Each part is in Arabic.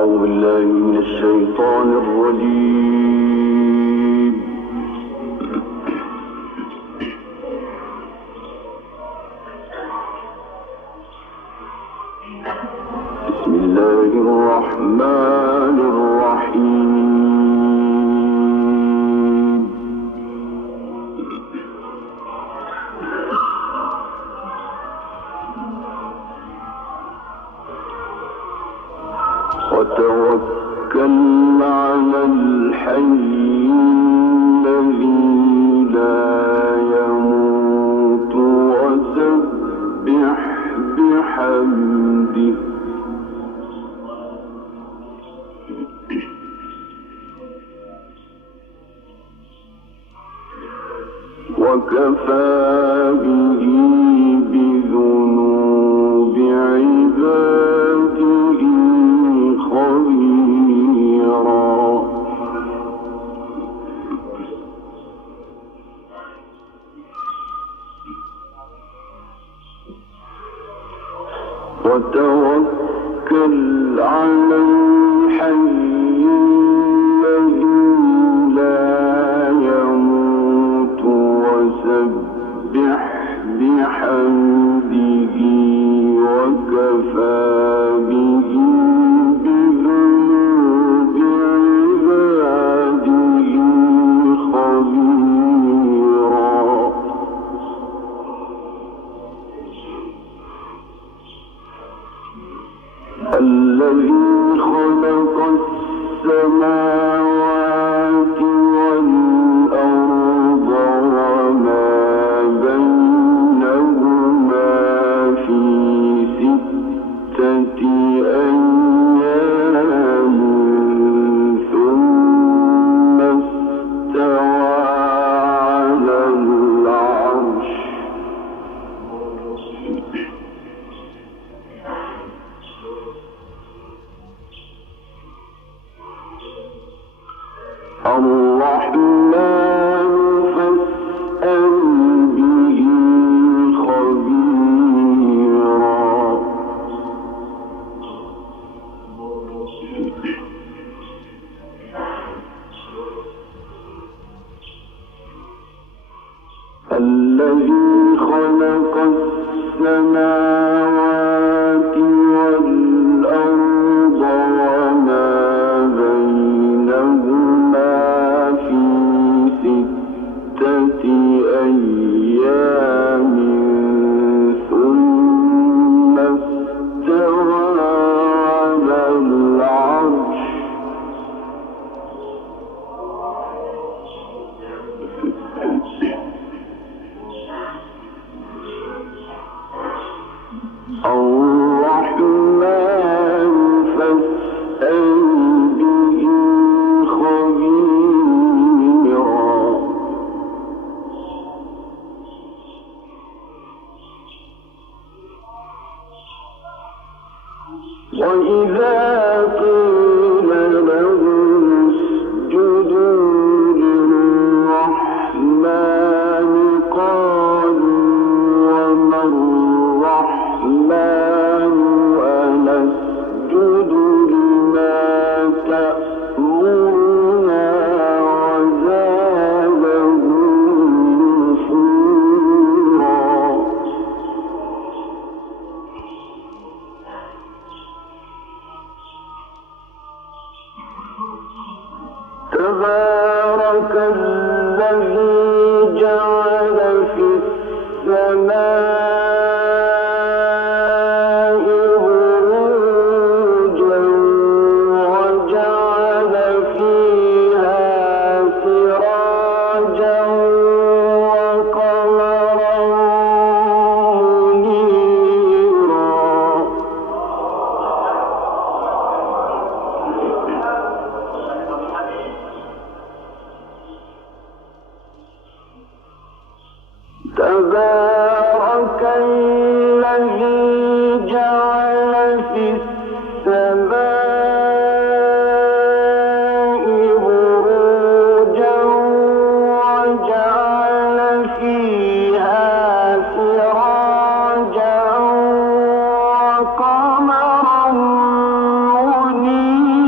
أعوذ بالله من الشيطان الرجيم. بسم الله الرحمن الرحيم. وتوكل على الحي الذي لا يموت وسبح بحمده وكفى به بذنوب عباده خبيرا. وتوكل على الحي الذي لا يموت وسبح بحمده وكفى به بذنوب عباده خبيرا. الذي خلق السماوات والأرض وما بينهما في 6 أيام ثم استوى على العرش. الرحمن فاسأل به خبيرا. الذي خلق السماوات والأرض وما بينهما في 6 أيام ثم استوى على العرش. الرحمن فاسأل به خبيرا. وإذا قيل لهم اسجدوا للرحمن قالوا وما الرحمن أنسجد لما تأمرنا وزادهم نفورا. تبارك الذي جعل في السماء بروجا وجعل فيها سراجا وقمرا منيرا. تبارك الذي جعل في السماء بروجا وجعل فيها سراجا وقمرا منيرا.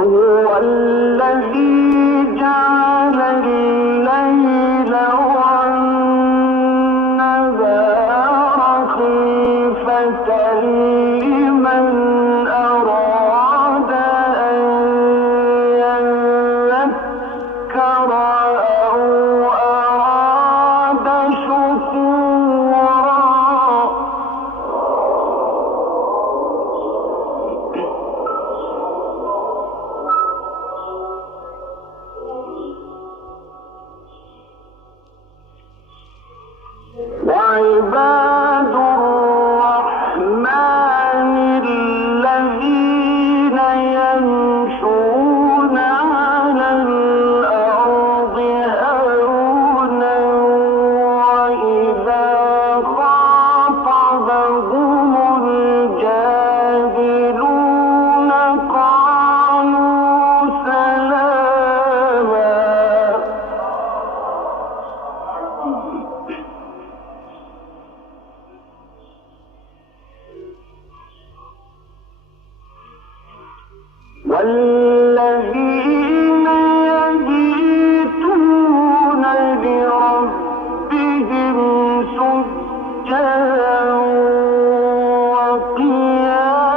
وهو الذي جعل الليل والنهار خلفة لمن أراد أن يذكر أو أراد شكورا. وعباد الرحمن الذين يمشون على الأرض هونا وإذا خاطبهم الجاهلون قالوا سلاما. والذين يبيتون لربهم سجدا وقياما.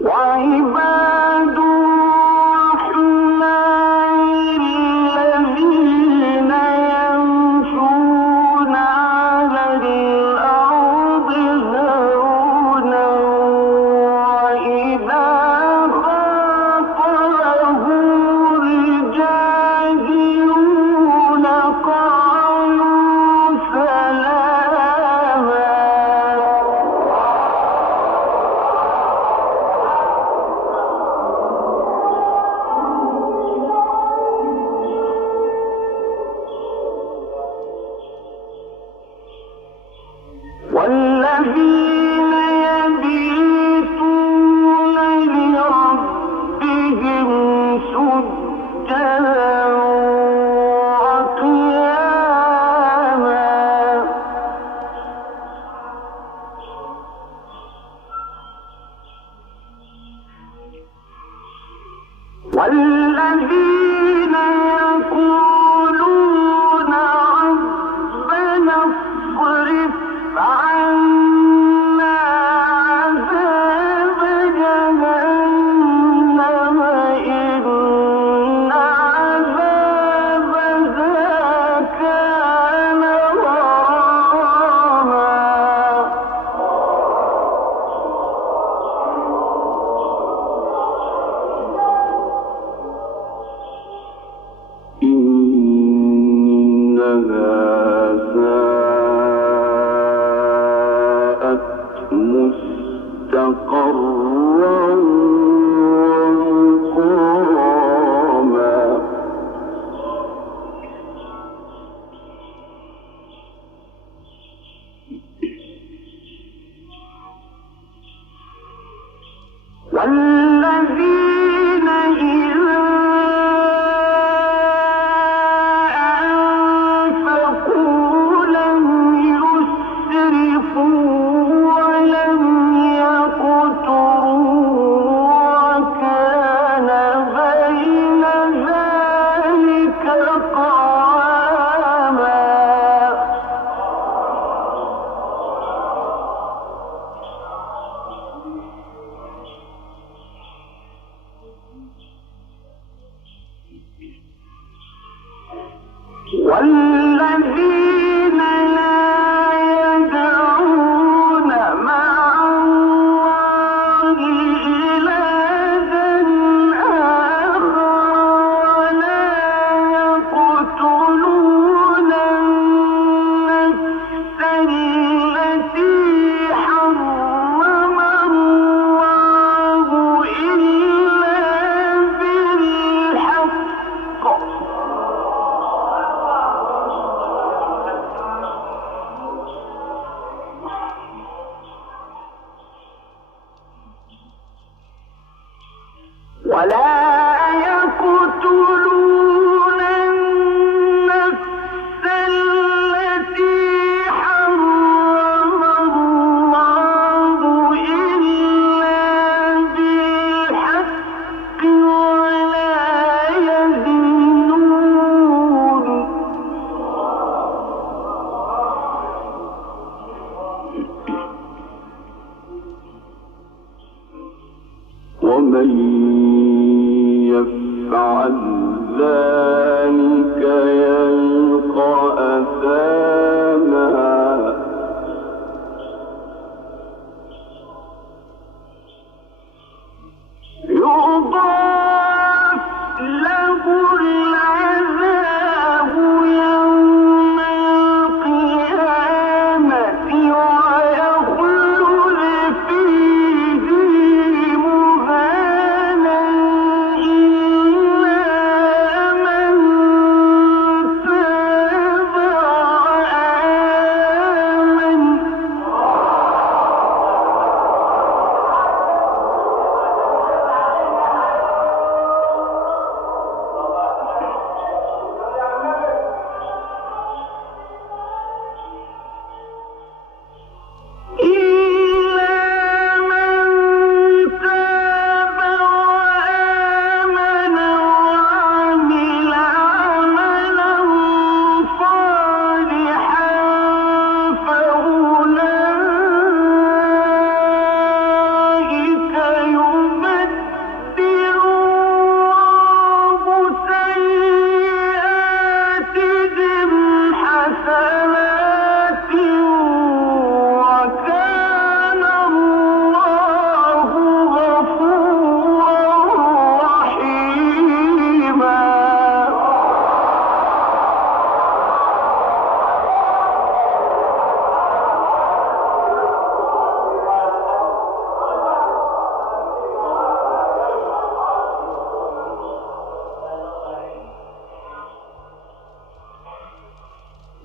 وعباد الرحمن الذين يمشون على الأرض هونا وإذا خاطبهم الجاهلون قالوا سلاما. والذين يبيتون لربهم سجدا وقياما. والذين يقولون ربنا اصرف عنا عذاب جهنم إن عذابها كان غراما. إنها ساءت مستقرا ومقاما. والذين إذا أنفقوا لم يسرفوا ولم يقتروا وكان بين ذلك قواما. والذين لا يدعون مع الله إلها آخر ولا يقتلون النفس التي حرم الله إلا بالحق ذلك يلقى أثاما يضاعف له العذاب يوم القيامة ويخلد فيه مهانا إلا من تاب وآمن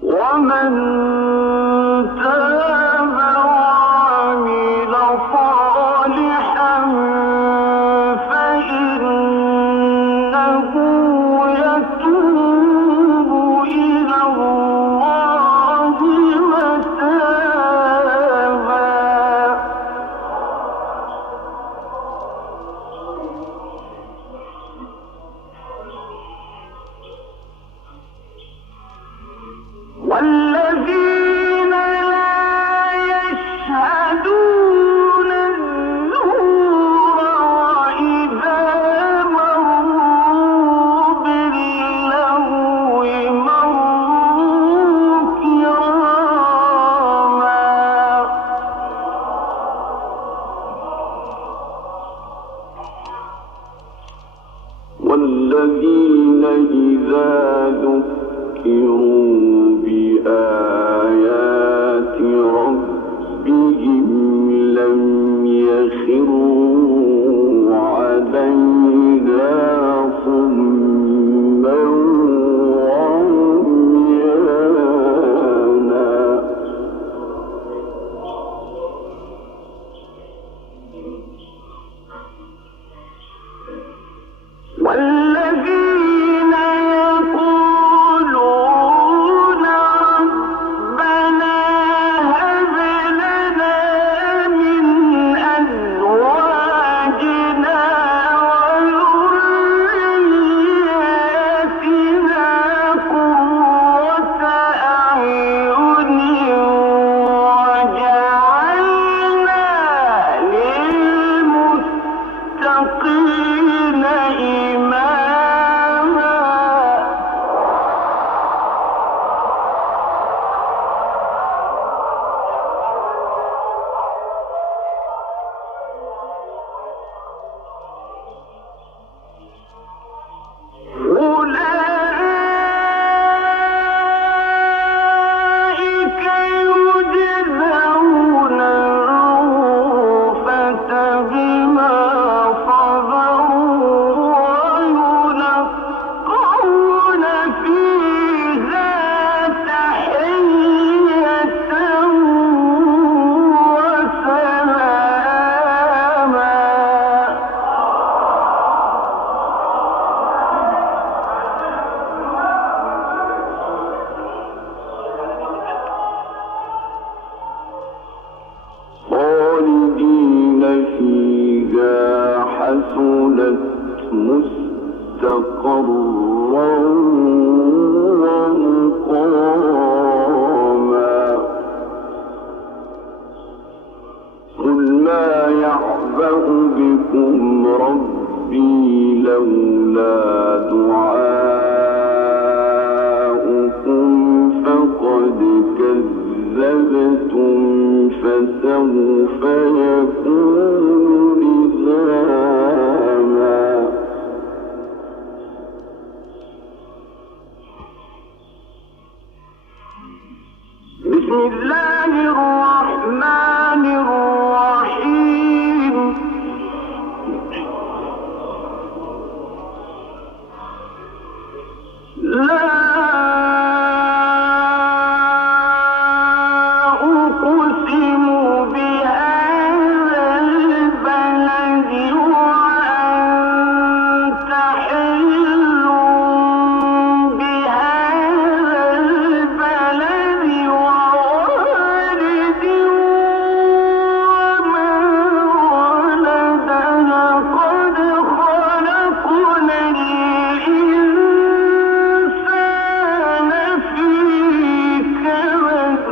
ومن تاب وعمل صالحا فإنه يتوب إلى الله متابا والذين لا يشهدون الزور وإذا مروا باللغو مروا كراما والذين إذا ذكروا بآيات ربهم لم يخروا عليها صما وعميانا والذين يقولون ربنا هب لنا من أزواجنا وذرياتنا قرة أعين وجعلنا للمتقين إماما أولئك يجزون الغرفة بما صبروا ويلقون فيها تحية وسلاما خالدين فيها حسنت مستقرا ومقاما قل ما يعبأ بكم ربي لولا دعاؤكم فقد كذبتم فسوف يكون لزاما. بسم الله الرحمن الرحيم. لا أقسم بهذا البلد وأنت حل بهذا البلد ووالد وما ولد لقد خلقنا الإنسان في كبد.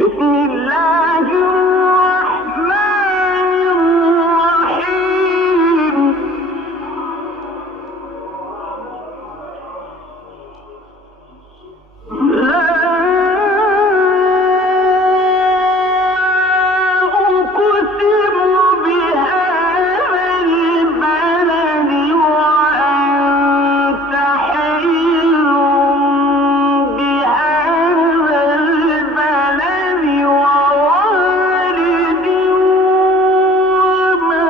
بسم الله الرحمن الرحيم. لا أقسم بهذا البلد وأنت حل بهذا البلد ووالد وما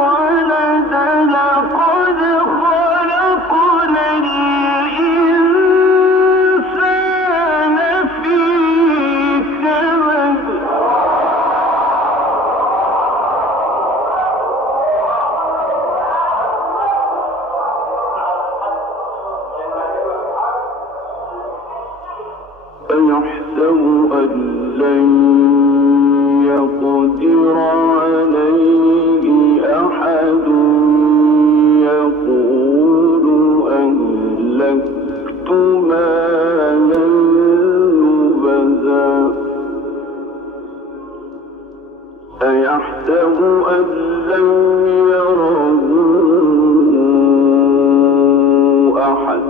ولد لقد خلقنا الإنسان في كبد. أيحسب أن لن يقدر عليه أحد يقول أهلكت مالا لبدا. أيحسب أن لن يره أحد.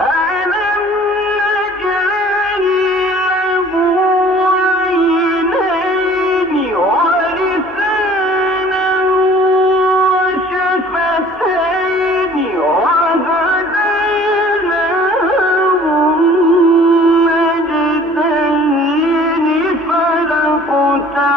ألم نجعل له عينين ولسانا وشفتين وهديناه النجدين فلا اقتحم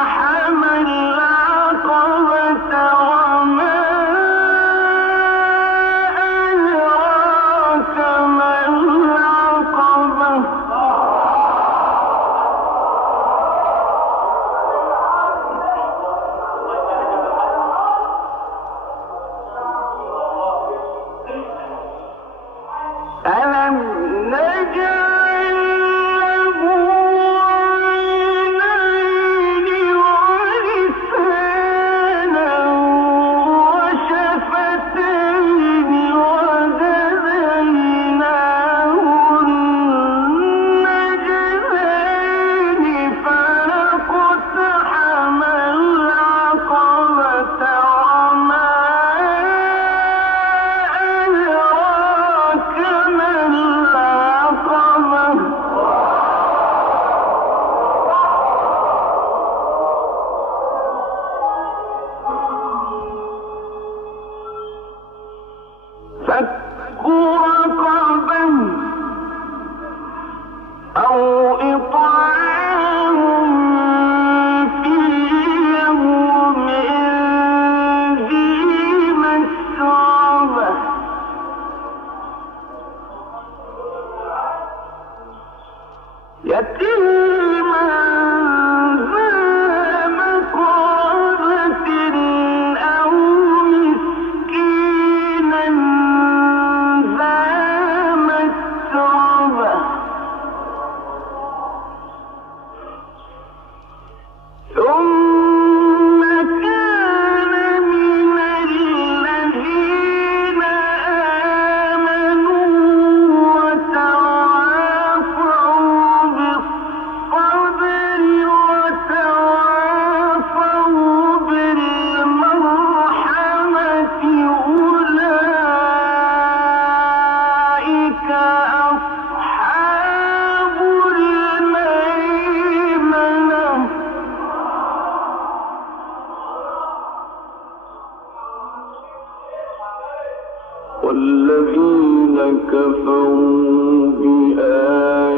والذين كفروا بآياتنا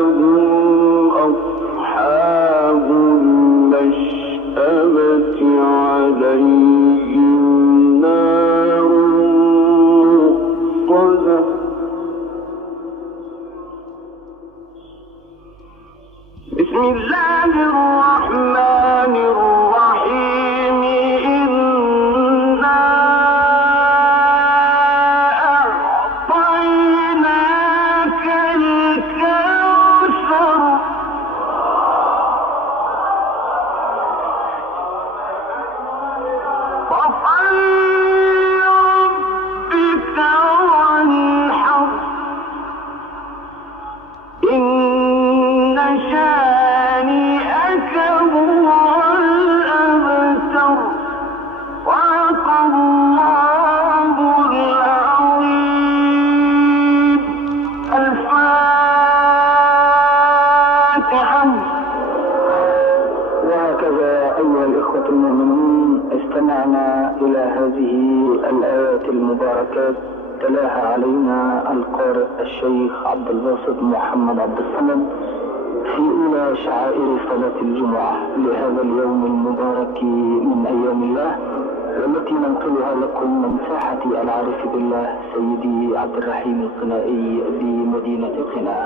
هم أصحاب المشأمة عليهم نار مؤصدة بسم الله الرحمن الرحيم إنا أعطيناك الكوثر فصل لربك وانحر إن شانئك هو الأبتر صدق الله العظيم الفاتحة. وهكذا أيها الإخوة المؤمنون استمعنا إلى هذه الآيات المباركات تلاها علينا القارئ الشيخ عبد الباسط محمد عبد الصمد في أولى شعائر صلاة الجمعة لهذا اليوم المبارك من أيام الله، والتي ننقلها لكم من ساحة العارف بالله سيدي عبد الرحيم القنائي بمدينة قنا.